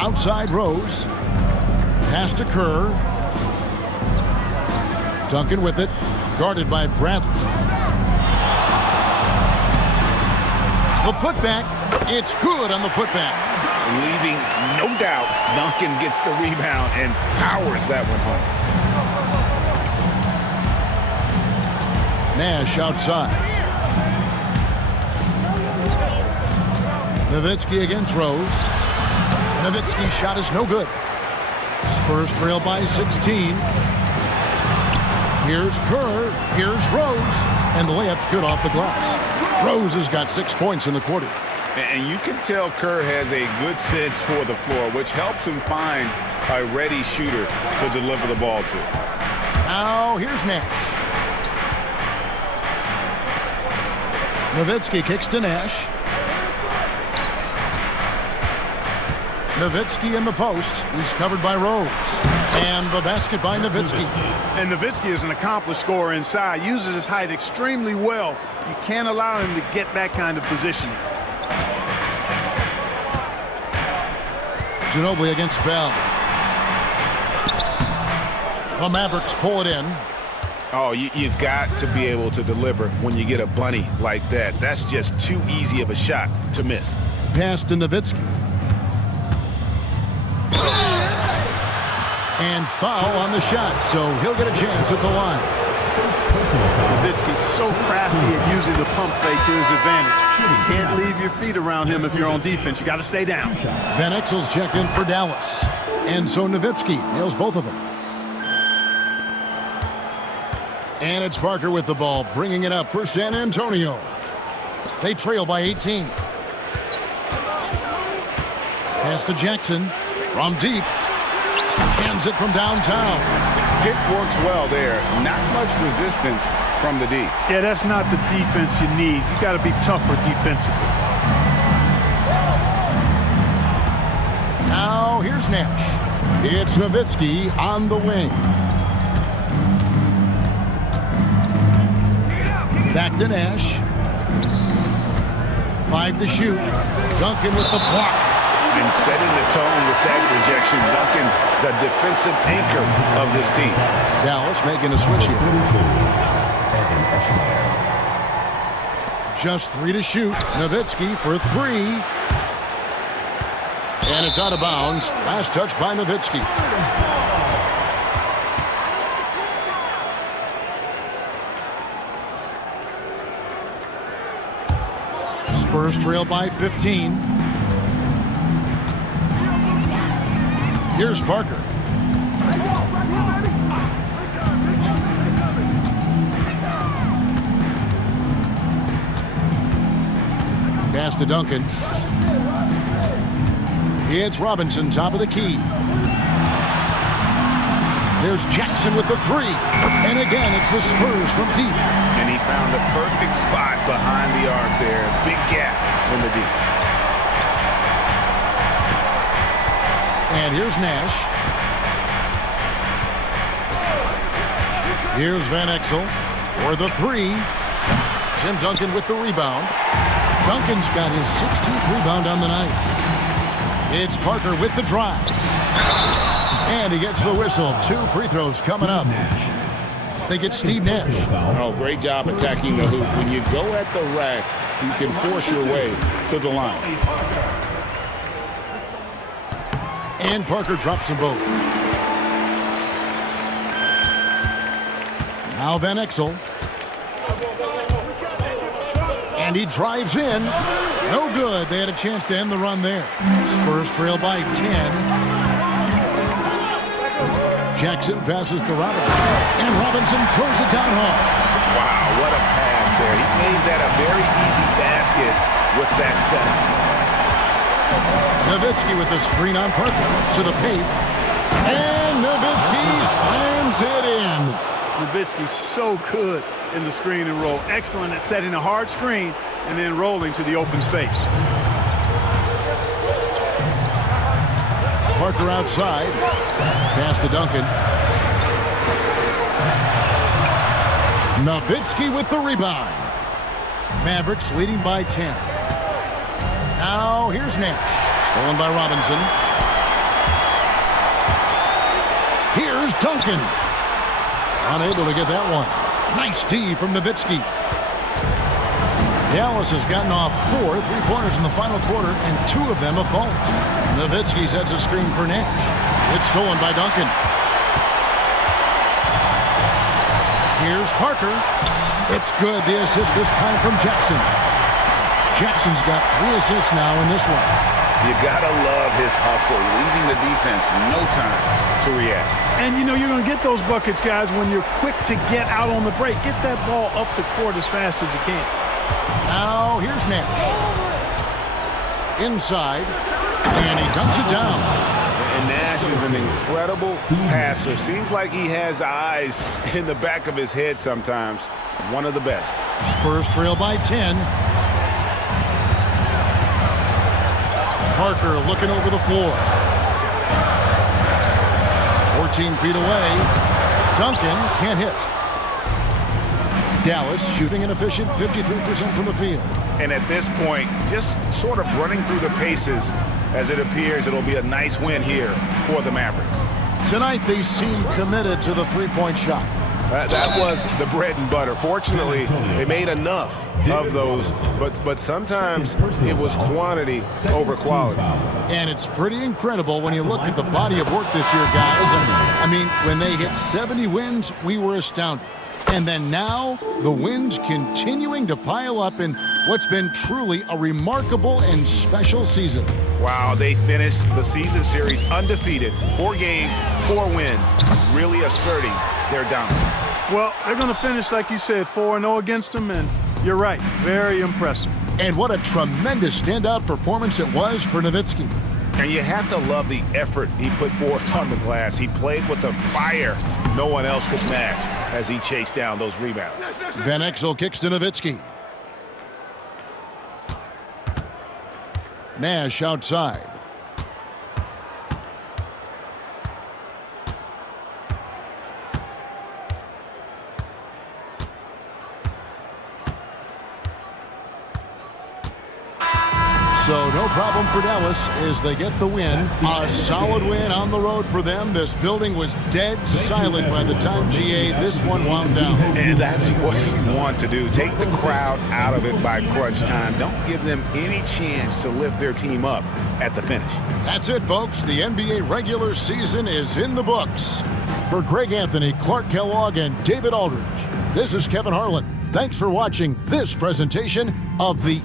Outside Rose. Pass to Kerr. Duncan with it. Guarded by Bradley. The putback. It's good on the putback. Leaving no doubt, Duncan gets the rebound and powers that one home. Nash outside. Nowitzki against Rose. Nowitzki's shot is no good. Spurs trail by 16. Here's Kerr. Here's Rose. And the layup's good off the glass. Rose has got 6 points in the quarter. And you can tell Kerr has a good sense for the floor, which helps him find a ready shooter to deliver the ball to. Now here's Nash. Nowitzki kicks to Nash. Nowitzki in the post. He's covered by Rose. And the basket by Nowitzki. And Nowitzki is an accomplished scorer inside, uses his height extremely well. You can't allow him to get that kind of positioning. Ginobili against Bell. The Mavericks pull it in. Oh, you've got to be able to deliver when you get a bunny like that. That's just too easy of a shot to miss. Pass to Nowitzki. And foul on the shot, so he'll get a chance at the line. Nowitzki's so crafty at using the pump fake to his advantage. You can't leave your feet around him if you're on defense. You got to stay down. Van Exel's checked in for Dallas. And so Nowitzki nails both of them. And it's Parker with the ball, bringing it up for San Antonio. They trail by 18. Pass to Jackson from deep. Cans it from downtown. Pick works well there. Not much resistance from the D. Yeah, that's not the defense you need. You got to be tougher defensively. Now here's Nash. It's Nowitzki on the wing. Back to Nash. 5 to shoot. Duncan with the block. And setting the tone with that rejection. Duncan, the defensive anchor of this team. Dallas making a switch here. Just 3 to shoot. Nowitzki for 3. And it's out of bounds. Last touch by Nowitzki. Spurs trail by 15. Here's Parker. Pass to Duncan. It's Robinson, top of the key. There's Jackson with the 3. And again, it's the Spurs from deep. And he found the perfect spot behind the arc there. Big gap in the deep. And here's Nash. Here's Van Exel for the 3. Tim Duncan with the rebound. Duncan's got his 16th rebound on the night. It's Parker with the drive. And he gets the whistle. 2 free throws coming up. They get Steve Nash. Oh, great job attacking the hoop. When you go at the rack, you can force your way to the line. And Parker drops them both. Now Van Exel. And he drives in. No good. They had a chance to end the run there. Spurs trail by 10. Jackson passes to Robinson. And Robinson throws it down home. Wow, what a pass there. He made that a very easy basket with that setup. Nowitzki with the screen on Parker to the paint. And Nowitzki slams it in. Nowitzki so good in the screen and roll. Excellent at setting a hard screen and then rolling to the open space. Parker outside. Pass to Duncan. Nowitzki with the rebound. Mavericks leading by 10. Now here's Nash. Stolen by Robinson. Here's Duncan. Unable to get that one. Nice D from Nowitzki. Dallas has gotten off 4 3-pointers in the final quarter, and 2 of them have fallen. Nowitzki sets a screen for Nash. It's stolen by Duncan. Here's Parker. It's good. The assist this time from Jackson. Jackson's got 3 assists now in this one. You gotta love his hustle, leaving the defense no time to react. And you know you're going to get those buckets, guys, when you're quick to get out on the break. Get that ball up the court as fast as you can. Now here's Nash. Inside, and he dunks it down. And Nash is an incredible passer. Seems like he has eyes in the back of his head sometimes. One of the best. Spurs trail by 10. Parker looking over the floor. 14 feet away. Duncan can't hit. Dallas shooting an efficient 53% from the field. And at this point, just sort of running through the paces as it appears it'll be a nice win here for the Mavericks. Tonight they seem committed to the three-point shot. That was the bread and butter. Fortunately, they made enough of those, but sometimes it was quantity over quality. And it's pretty incredible when you look at the body of work this year, guys. I mean, when they hit 70 wins, we were astounded. And then now, the wins continuing to pile up in what's been truly a remarkable and special season. Wow, they finished the season series undefeated. 4 games, 4 wins, really asserting their dominance. Well, they're going to finish, like you said, 4-0 against them, and you're right, very impressive. And what a tremendous standout performance it was for Nowitzki. And you have to love the effort he put forth on the glass. He played with a fire no one else could match as he chased down those rebounds. Van Exel kicks to Nowitzki. Nash outside. So no problem for Dallas as they get the win. A solid win on the road for them. This building was dead silent by the time, GA, this one wound down. And that's what you want to do. Take the crowd out of it by crunch time. Don't give them any chance to lift their team up at the finish. That's it, folks. The NBA regular season is in the books. For Greg Anthony, Clark Kellogg, and David Aldridge, this is Kevin Harlan. Thanks for watching this presentation of the